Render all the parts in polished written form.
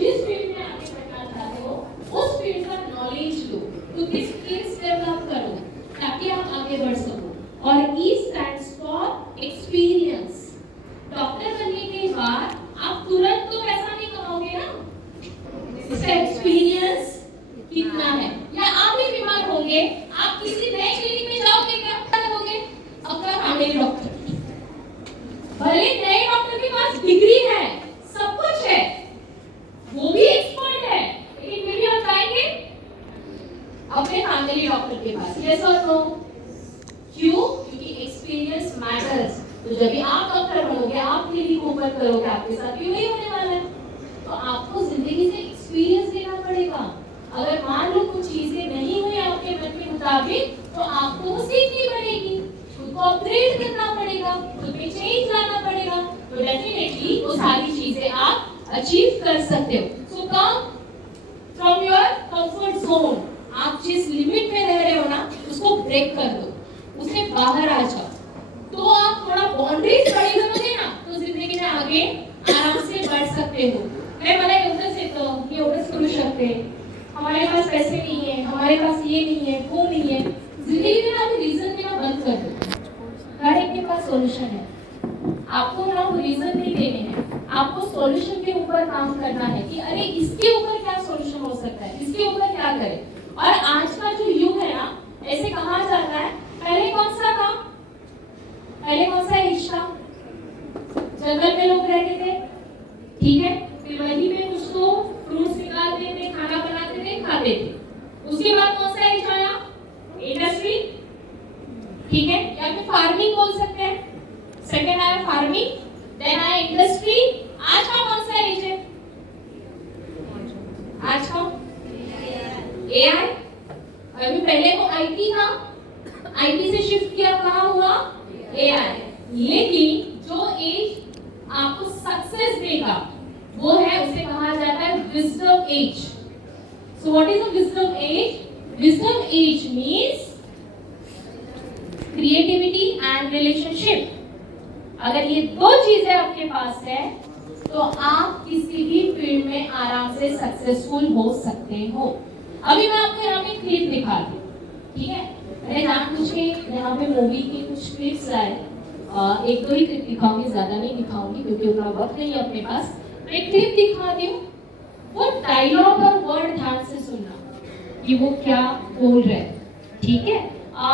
जिस फील्ड में आगे बढ़ना चाहते हो उस फील्ड का नॉलेज लो, खुद की स्किल्स डेवलप करो ताकि आप आगे बढ़ सको। और ई स्टैंड्स फॉर एक्सपीरियंस। डॉक्टर बनने के बाद आप तुरंत तो पैसा नहीं कमाओगे ना, इसका एक्सपीरियंस कितना है। या आप भी बीमार होंगे, आप किसी नए क्लिनिक में जाओगे, क्या करोगे? अपना फैमिली डॉक्टर, भले नए डॉक्टर के पास डिग्री है, सब कुछ है, वो भी एक्सपर्ट है, लेकिन फिर भी आप जाएंगे अपने फैमिली डॉक्टर के पास। यस और नो? क्यों? क्योंकि एक्सपीरियंस मैटर्स। तो जब भी आप डॉक्टर बनोगे, आप क्लिनिक ओपन करोगे, आपके साथ भी वही होने वाला है। तो आपको जिंदगी से एक्सपीरियंस लेना पड़ेगा। अगर मान लो कुछ चीजें नहीं हुई आपके मन के मुताबिक, तो आपको वो सीखनी पड़ेगी, खुद को अपग्रेड करना पड़ेगा, खुद में चेंज लाना पड़ेगा। तो डेफिनेटली वो सारी चीजें आप अचीव कर सकते हो। So come from your comfort zone. आप जिस लिमिट में रह रहे हो ना, उसको ब्रेक कर दो, उससे बाहर आ जाओ। तो आप थोड़ा बाउंड्रीज बड़ी करोगे ना, तो जिंदगी में आगे आराम से बढ़ सकते हो। मैं मला एवढंच येतं, मी एवढंच करू शकते, हमारे पास पैसे नहीं है, हमारे पास ये नहीं है, वो नहीं है। जिंदगी में आप रीजन देना बंद कर दो। हर एक के पास सॉल्यूशन है, आपको ना वो रीजन नहीं देने हैं, आपको सॉल्यूशन के ऊपर काम करना है कि अरे इसके ऊपर क्या सॉल्यूशन हो सकता है, इसके ऊपर क्या करें। और आज का जो युग है ना, ऐसे कहा जाता है, पहले कौन सा था, पहले कौन सा एज था? जंगल में लोग रहते थे, ठीक है, फिर वहीं पे कुछ तो फ्रूट्स निकालते थे, खाना बनाते थे, खाते थे। उसके बाद कौन सा एज आया? इंडस्ट्री, ठीक है, या फिर फार्मिंग बोल सकते हैं। सेकंड आया फार्मिंग, देन आया इंडस्ट्री। आज का कौन सा एज है? आज का एआई। अभी पहले तो आईटी था, आईटी से शिफ्ट किया कहाँ हुआ? एआई। लेकिन जो एज आपको सक्सेस देगा वो है, उसे कहा जाता है wisdom age. So what is a wisdom age? Wisdom age means creativity and relationship. अगर ये दो चीजें आपके पास है तो आप किसी भी फील्ड में आराम से सक्सेसफुल हो सकते हो। अभी मैं आपको यहाँ पे क्लिप दिखा दी, ठीक है, मैंने जानबूझ के यहाँ पे मूवी के कुछ क्लिप्स लाए, एक दो ही क्लिप दिखाऊंगी, ज्यादा नहीं दिखाऊंगी क्योंकि उतना वक्त नहीं है अपने पास। मैं क्लिप दिखा दी हूँ, वो डायलॉग और वर्ड ध्यान से सुनना कि वो क्या बोल रहे हैं, ठीक है।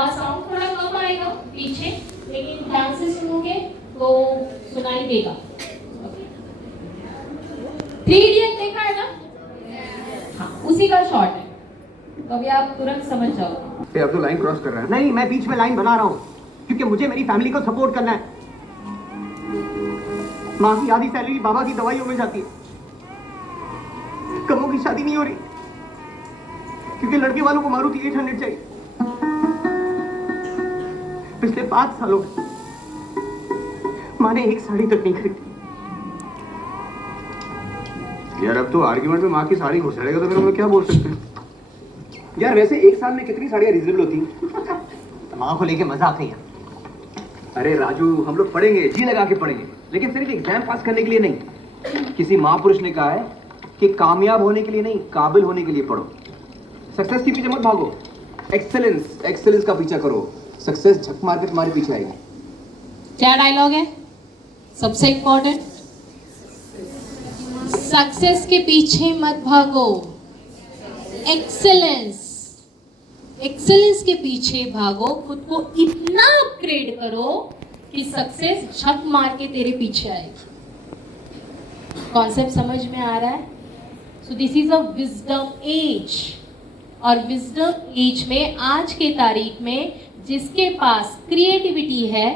साउंड थोड़ा कम आएगा पीछे, लेकिन ध्यान से सुनोगे तो सुनाई देगा। 3 इडियट देखा है ना? हाँ, उसी का शॉट है, तो अभी आप तुरंत समझ जाओगे। अब तो लाइन क्रॉस कर रहा है। नहीं, मैं बीच में लाइन बना रहा हूँ क्योंकि मुझे मेरी फैमिली को सपोर्ट करना है। माँ की आधी सैलरी बाबा की दवाइयों में जाती है। कमों की शादी नहीं हो रही क्योंकि लड़के वालों को मारुति 800 चाहिए। पिछले 5 सालों में माँ ने एक साड़ी तक नहीं खरीदी। यार अब तो आर्ग्यूमेंट में माँ की साड़ी घुसेड़ेगा तो फिर हम लोग क्या बोल सकते हैं? यार वैसे एक साल में कितनी साड़ियाँ रीजनेबल होती हैं? माँ को लेके मजाक नहीं है। अरे राजू, हम लोग पढ़ेंगे, जी लगा के पढ़ेंगे, लेकिन सिर्फ एग्जाम पास करने के लिए नहीं। किसी महापुरुष ने कहा है कि कामयाब होने के लिए नहीं, काबिल होने के लिए पढ़ो। सक्सेस के पीछे मत भागो, एक्सेलेंस का पीछा करो। सक्सेस झक मार के तुम्हारे पीछे आएगी। क्या डायलॉग है सबसे इंपॉर्टेंट? सक्सेस के पीछे मत भागो, एक्सेलेंस के पीछे भागो। खुद को इतना अपग्रेड करो कि सक्सेस झक मार के तेरे पीछे आएगी। कॉन्सेप्ट समझ में आ रहा है? So this is a wisdom age. और विजडम एज में आज के तारीख में जिसके पास क्रिएटिविटी है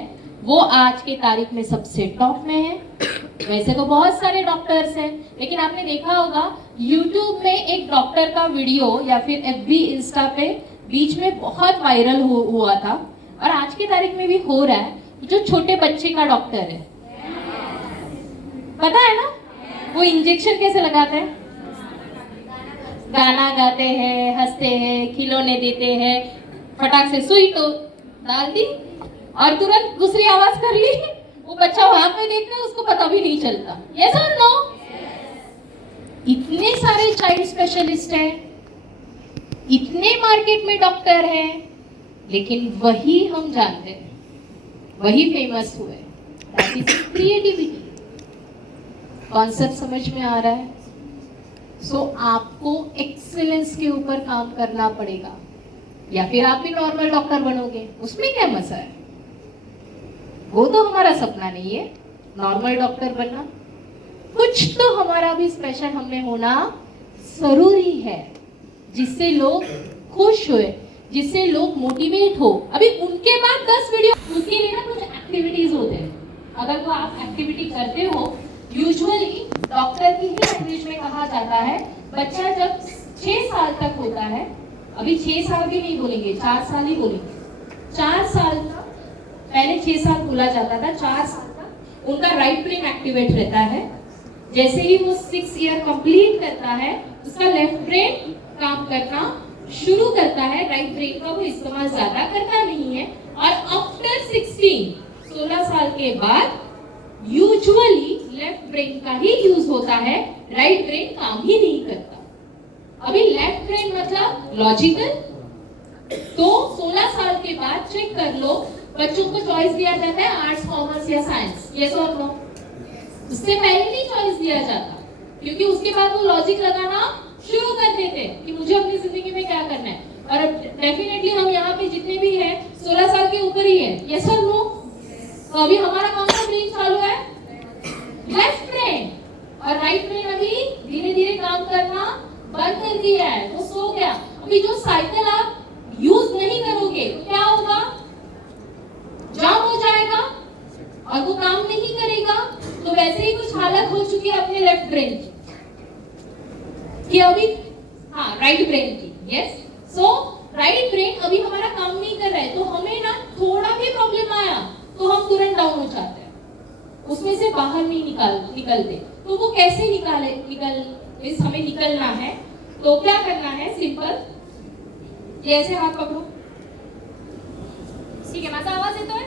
वो आज के तारीख में सबसे टॉप में है। वैसे तो बहुत सारे डॉक्टर्स हैं, लेकिन आपने देखा होगा YouTube में एक डॉक्टर का वीडियो या फिर FB इंस्टा पे बीच में बहुत वायरल हुआ था, और आज की तारीख में भी हो रहा है, जो छोटे बच्चे का डॉक्टर है। पता है ना वो इंजेक्शन कैसे लगाते हैं? गाना गाते हैं, हंसते हैं, खिलौने देते हैं, फटाक से सुई तो डाल दी और तुरंत दूसरी आवाज कर ली। वो बच्चा वहां पे देखता है, उसको पता भी नहीं चलता। यस और नो? इतने सारे चाइल्ड स्पेशलिस्ट हैं, इतने मार्केट में डॉक्टर हैं, लेकिन वही हम जानते हैं, वही फेमस हुए, दैट इज क्रिएटिविटी। कॉन्सेप्ट समझ में आ रहा है? सो आपको एक्सीलेंस के ऊपर काम करना पड़ेगा, या फिर आप भी नॉर्मल डॉक्टर बनोगे, उसमें क्या मजा है? वो तो हमारा सपना नहीं है नॉर्मल डॉक्टर बनना। कुछ तो हमारा भी स्पेशल हमें होना जरूरी है, जिससे लोग खुश हुए, जिससे लोग मोटिवेट हो। अभी उनके बाद 10 वीडियो, उसके लिए ना कुछ एक्टिविटीज होते हैं। अगर वो आप एक्टिविटी करते हो, यूजुअली डॉक्टर की ही लैंग्वेज में कहा जाता है, बच्चा जब 6 साल तक होता है, अभी 6 साल भी नहीं बोलेंगे, 4 साल ही बोलेंगे, 4 साल तक, पहले 6 साल बोला जाता था, 4 साल तक उनका राइट ब्रेन एक्टिवेट रहता है। जैसे ही वो 6 ईयर कंप्लीट करता है, उसका लेफ्ट ब्रेन काम करना शुरू करता है, राइट ब्रेन का वो इस्तेमाल ज्यादा करता नहीं है। और आफ्टर 16 साल के बाद यूजुअली लेफ्ट ब्रेन का ही यूज होता है, राइट ब्रेन काम ही नहीं करता। अभी लेफ्ट ब्रेन मतलब लॉजिकल, तो 16 साल के बाद चेक कर लो, बच्चों को चॉइस दिया जाता है आर्ट्स, कॉमर्स या साइंस, यस और नो? उससे पहले नहीं चॉइस दिया जाता, क्योंकि उसके बाद वो लॉजिक लगाना शुरू कर देते कि मुझे अपनी जिंदगी में क्या करना है। और अब डेफिनेटली हम यहाँ पे जितने भी हैं 16 साल के ऊपर ही है, यस और नो? तो अभी हमारा कौन सा ब्रेन चालू है? Left brain. और राइट ब्रेन अभी धीरे धीरे काम करना बंद कर दिया है, वो सो गया। अभी जो साइकिल आप यूज नहीं करोगे तो क्या होगा? जाम हो जाएगा और वो काम नहीं करेगा। तो वैसे ही कुछ हालत हो चुकी है अपने लेफ्ट ब्रेन की, कि अभी हाँ राइट ब्रेन की, यस। सो राइट ब्रेन अभी हमारा काम नहीं कर रहा है, तो हमें ना थोड़ा भी प्रॉब्लम आया तो हम तुरंत डाउन हो जाते हैं, उसमें से बाहर नहीं निकलते। तो वो कैसे हमें निकलना है, तो क्या करना है? सिंपल, ऐसे हाथ पकड़ो, ठीक है? माझा आवाज येतोय?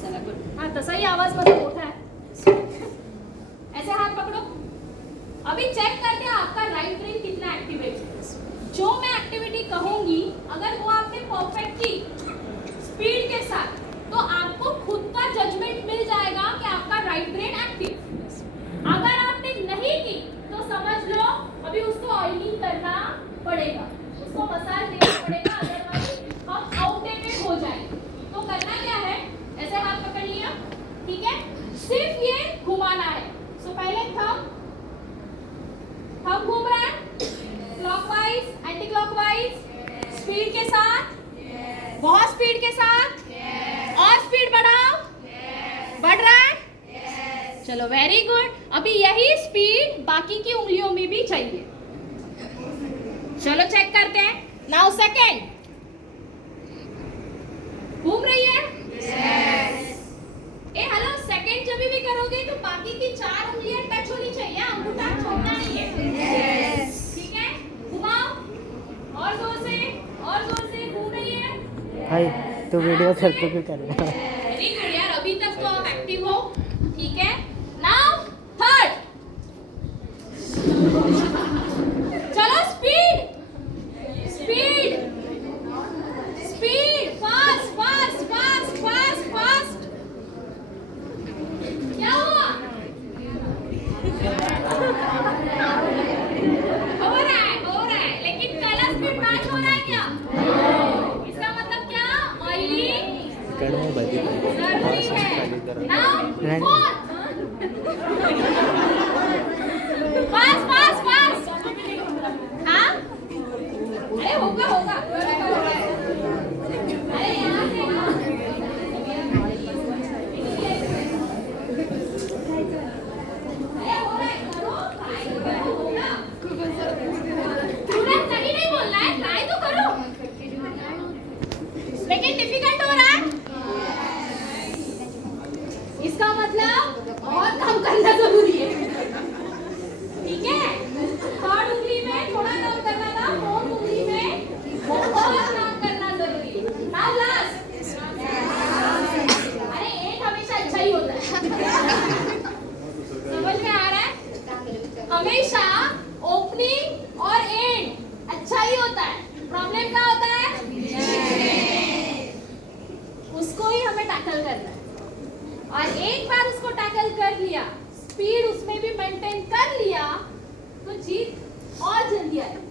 चला गुड। हाँ, तसाही आवाज माझा मोठा है। ऐसे हाथ पकड़ो। अभी चेक करते हैं आपका राइट ब्रेन कितना एक्टिवेट है। जो मैं एक्टिविटी कहूंगी, अगर वो आपने परफेक्ट की स्पीड के साथ, तो आपको खुद का जजमेंट मिल जाएगा कि आपका राइट ब्रेन एक्टिव। अगर आपने नहीं की तो समझ लो अभी उसको ऑयलिंग करना पड़ेगा, उसको मसाज देना पड़ेगा, अदरवाइज हम आउटडेटेड हो जाएंगे। तो करना क्या है? ऐसे हाथ पकड़ लिया, ठीक है? सिर्फ ये घुमाना है। सो पहले थंब घूम रहा है, क्लॉकवाइज, एंटी क्लॉकवाइज, स्पीड के साथ, बहुत स्पीड के साथ, और स्पीड बढ़ाओ, बढ़ रहा है, चलो वेरी गुड। अभी यही स्पीड बाकी की उंगलियों में भी चाहिए। चलो चेक करते हैं। नाउ सेकंड, घूम रही है? ए हेलो, सेकंड जब भी करोगे तो बाकी की 4 उंगलियां टच होनी चाहिए, अंगूठा छोड़ना नहीं है, ठीक है? घुमाओ और जोर से घूम रही है। भाई तो वीडियो फिर तो क्यों कर रहा है? वेरी गुड यार, अभी तक तो आप एक्टिव हो, ठीक है? नाउ थर्ड, चलो speed speed speed, fast fast fast fast fast. क्या हुआ? हो रहा है, लेकिन पहला स्पीड मैच हो रहा है क्या? इसका मतलब क्या? ऑयलिंग जरूरी है। Now fourth, fast fast fast. हाँ, अरे होगा। अरे यहाँ से तुरंत सही नहीं बोलना है, ट्राई तो करो। लेकिन डिफिकल्ट हो रहा है, इसका मतलब बहुत काम करना जरूरी है। और एक बार उसको टैकल कर लिया, स्पीड उसमें भी मेंटेन कर लिया, तो जीत और जल्दी आएगी।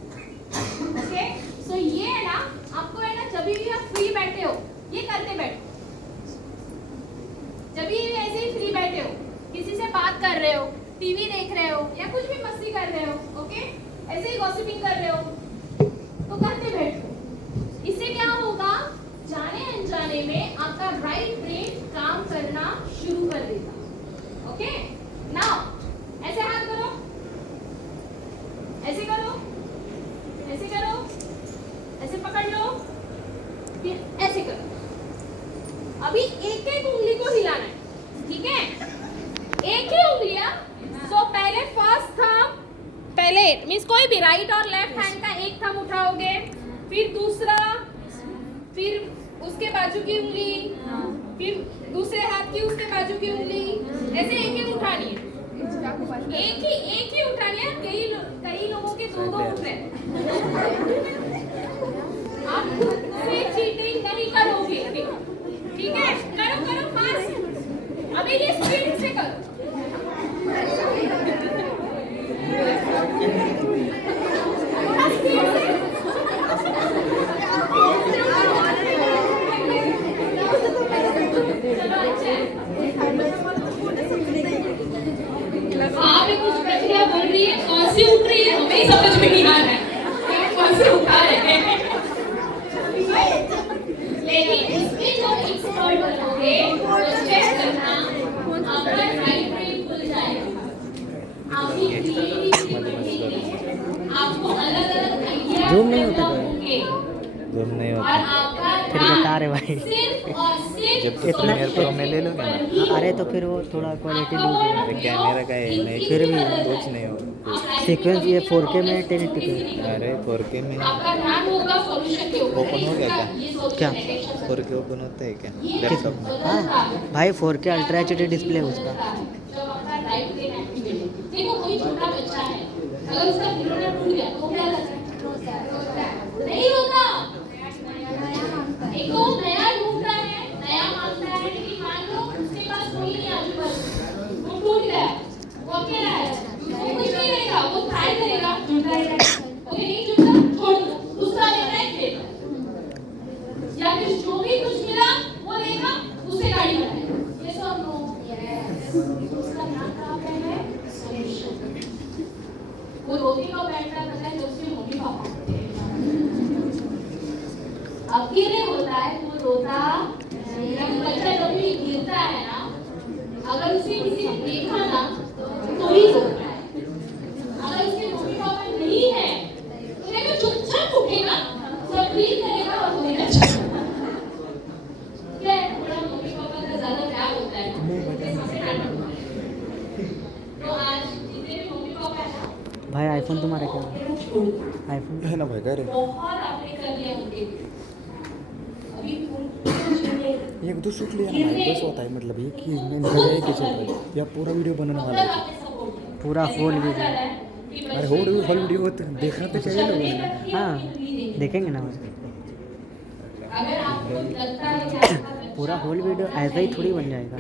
ओके, सो ये है ना, आपको है ना, जब भी आप फ्री बैठे हो ये करते बैठो। जब भी ऐसे ही फ्री बैठे हो, किसी से बात कर रहे हो, टीवी देख रहे हो या कुछ भी मस्ती कर रहे हो, ओके, ऐसे ही गॉसिपिंग कर रहे हो, तो करते बैठो। इससे क्या होगा, जाने अनजाने में आपका राइट ब्रेन काम करना शुरू कर देगा। ओके, नाउ ऐसे हाथ करो, ऐसे करो, ऐसे करो, ऐसे पकड़ लो, फिर ऐसे करो। अभी एक एक उंगली को हिलाना है, ठीक है? एक ही उंगलियां। सो पहले फर्स्ट थंब, पहले मींस कोई भी राइट और लेफ्ट हैंड का एक थंब उठाओगे, फिर दूसरा, फिर उसके बाजू की उंगली, फिर दूसरे हाथ की उसके बाजू की उंगली, ऐसे एक एक उठानी है। एक ही उठानी है। कई लोगों के दो उठ रहे हैं। आप खुद से चीटिंग नहीं करोगे, ठीक है? करो करो फास्ट, अभी ये स्पीड से करो। थोड़ा स्पीड से। आप भी कुछ प्रक्रिया बोल रही है, कौन सी उठ रही है हमें समझ में नहीं आ रहा है, कौन सी उठा रहे हैं। लेकिन इसमें जब एक्सपर्ट बनोगे तो चेक करना, आपका राइट ब्रेन खुल जाएगा, आपकी क्रिएटिविटी बढ़ेगी, आपको अलग अलग आइडिया Zoom नहीं होता कोई? होंगे, जूम नहीं और होता। आपका फिर बेकार है भाई। सिर्फ और सिर्फ जब तो प्रीमियर प्रो में ले लोगे ना, अरे तो फिर वो थोड़ा क्वालिटी लूज है। अरे कैमरा का है नहीं, फिर भी कुछ नहीं होगा। सीक्वेंस ये 4K में 1080p पे। अरे 4K में आपका ध्यान होगा सॉल्यूशन के ऊपर। ओपन हो गया क्या? क्या? 4K ओपन होता है क्या लैपटॉप में? हाँ भाई 4K अल्ट्रा HD डिस्प्ले है उसका। जब आपका राइट ब्रेन एक्टिवेट है, देखो कोई छोटा बच्चा है, अगर उसका फिंगर टूट गया तो क्या करता है? नहीं होता। एक तो नया ढूंढता है, नया मांगता है, लेकिन मान लो उसके पास कोई नहीं आजू बाजू, वो टूट गया, वो अकेला है, वो कुछ नहीं करेगा, वो ट्राई करेगा, जुड़ता रहेगा, ओके नहीं जुड़ता, छोड़ दो, दूसरा लेना है फिर, या फिर जो भी कुछ मिला वो लेगा, उससे गाड़ी बनाएगा। ये सब नो, उसका नाम क्या है? सॉल्यूशन। वो रोटी का बैठता है जो उसके मम्मी पापा अकेले होता है, वो रोता, जब बच्चा कभी गिरता है ना, अगर उसे किसी ने देखा ना तो ही रोता है। अगर उसके मम्मी पापा नहीं है तो देखो चुपचाप उठेगा, सब क्लीन करेगा और रोएगा। क्या है, थोड़ा मम्मी पापा का ज्यादा प्यार होता है, तो आज जितने भी मम्मी पापा है ना, भाई आईफोन तुम्हारा क्या है? आईफोन है ना भाई, करे बहुत आपने कर लिया उनके लिए। अभी एक दो शूट लिया ना भाई, कैसा होता है मतलब ये कि मैं निकल जाए किचन पर या पूरा वीडियो बनाने वाला है। पूरा फुल वीडियो। अरे हो वीडियो होता है, देखना तो चाहिए लोगों ने। हाँ देखेंगे ना अगर आपको लगता है कि पूरा होल वीडियो ऐसा ही थोड़ी बन जाएगा।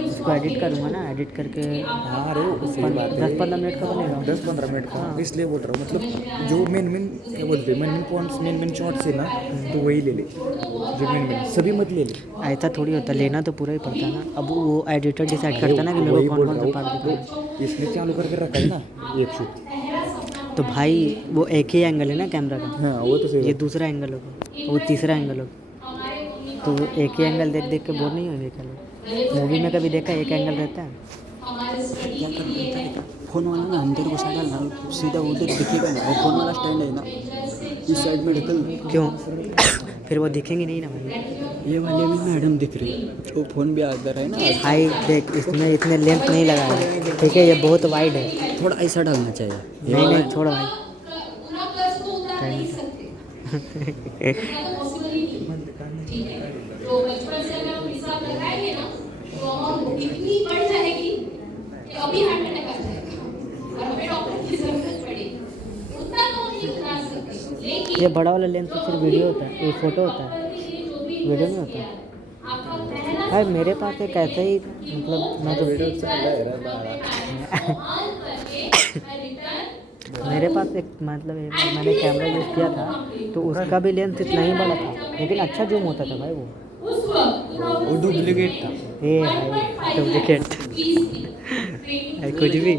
उसको एडिट करूँगा ना, एडिट करके हाँ अरे सही बात है, 10-15 मिनट का बनेगा। 10-15 मिनट का, इसलिए बोल रहा हूँ मतलब जो मेन क्या बोलते हैं, मेन पॉइंट्स, मेन शॉट्स है ना, तो वही ले ले, जो मेन सभी मत ले ले। ऐसा थोड़ी होता, लेना तो पूरा ही पड़ता है ना। अब वो एडिटर डिसाइड करता है ना कि मेरे को कौन कौन सा पार्ट दिखाना है। इसने चालू करके रखा है ना एक शूट। तो भाई वो एक ही एंगल है ना कैमरा का, हाँ वो तो सही ये दूसरा एंगल होगा, वो तीसरा एंगल होगा, तो एक ही एंगल देख देख के बोर नहीं होंगे क्या लोग? मूवी में कभी देखा एक एंगल रहता है? फोन वाला ना अंदर को साइड डालना, सीधा उधर दिखेगा ना, और फोन वाला स्टैंड है ना इस साइड में ढकल। क्यों? फिर वो दिखेंगे नहीं ना भाई। ये वाले में मैडम दिख रही है, वो फोन भी अंदर है ना। भाई देख, इसमें इतने लेंथ नहीं लगा है, ठीक है, ये बहुत वाइड है। थोड़ा ऐसा डालना चाहिए। नहीं नहीं छोड़ भाई। पूरा प्लस को उतार नहीं सकते, इतना तो पॉसिबल ही नहीं, ठीक है? तो बचपन से अगर हम हिसाब लगाएंगे ना तो अमाउंट इतनी बढ़ जाएगी कि अभी हार्ट अटैक आ जाएगा और हमें डॉक्टर की जरूरत पड़ेगी। उतना तो हम नहीं उतार सकते, लेकिन ये बड़ा वाला लेंथ तो फिर वीडियो होता है, ये फोटो होता है, वीडियो नहीं होता। आपका पहला भाई मेरे पास एक ऐसा ही मतलब मैं तो मेरे पास एक मतलब एक बार मैंने कैमरा यूज़ किया था तो उसका भी लेंस इतना ही बड़ा था लेकिन अच्छा जूम होता था भाई वो वो डुप्लीकेट था। ये भाई डुप्लीकेट कुछ भी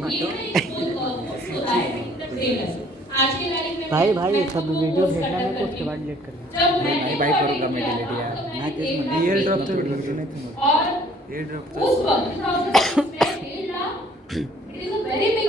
भाई भाई सब वीडियो भेजना मेरे को उसके बाद डिलीट करना नहीं भाई करूँगा मैं डिलीट यार। मैं किस में एयर ड्रॉप तो एयर ड्रॉप तो it is a very big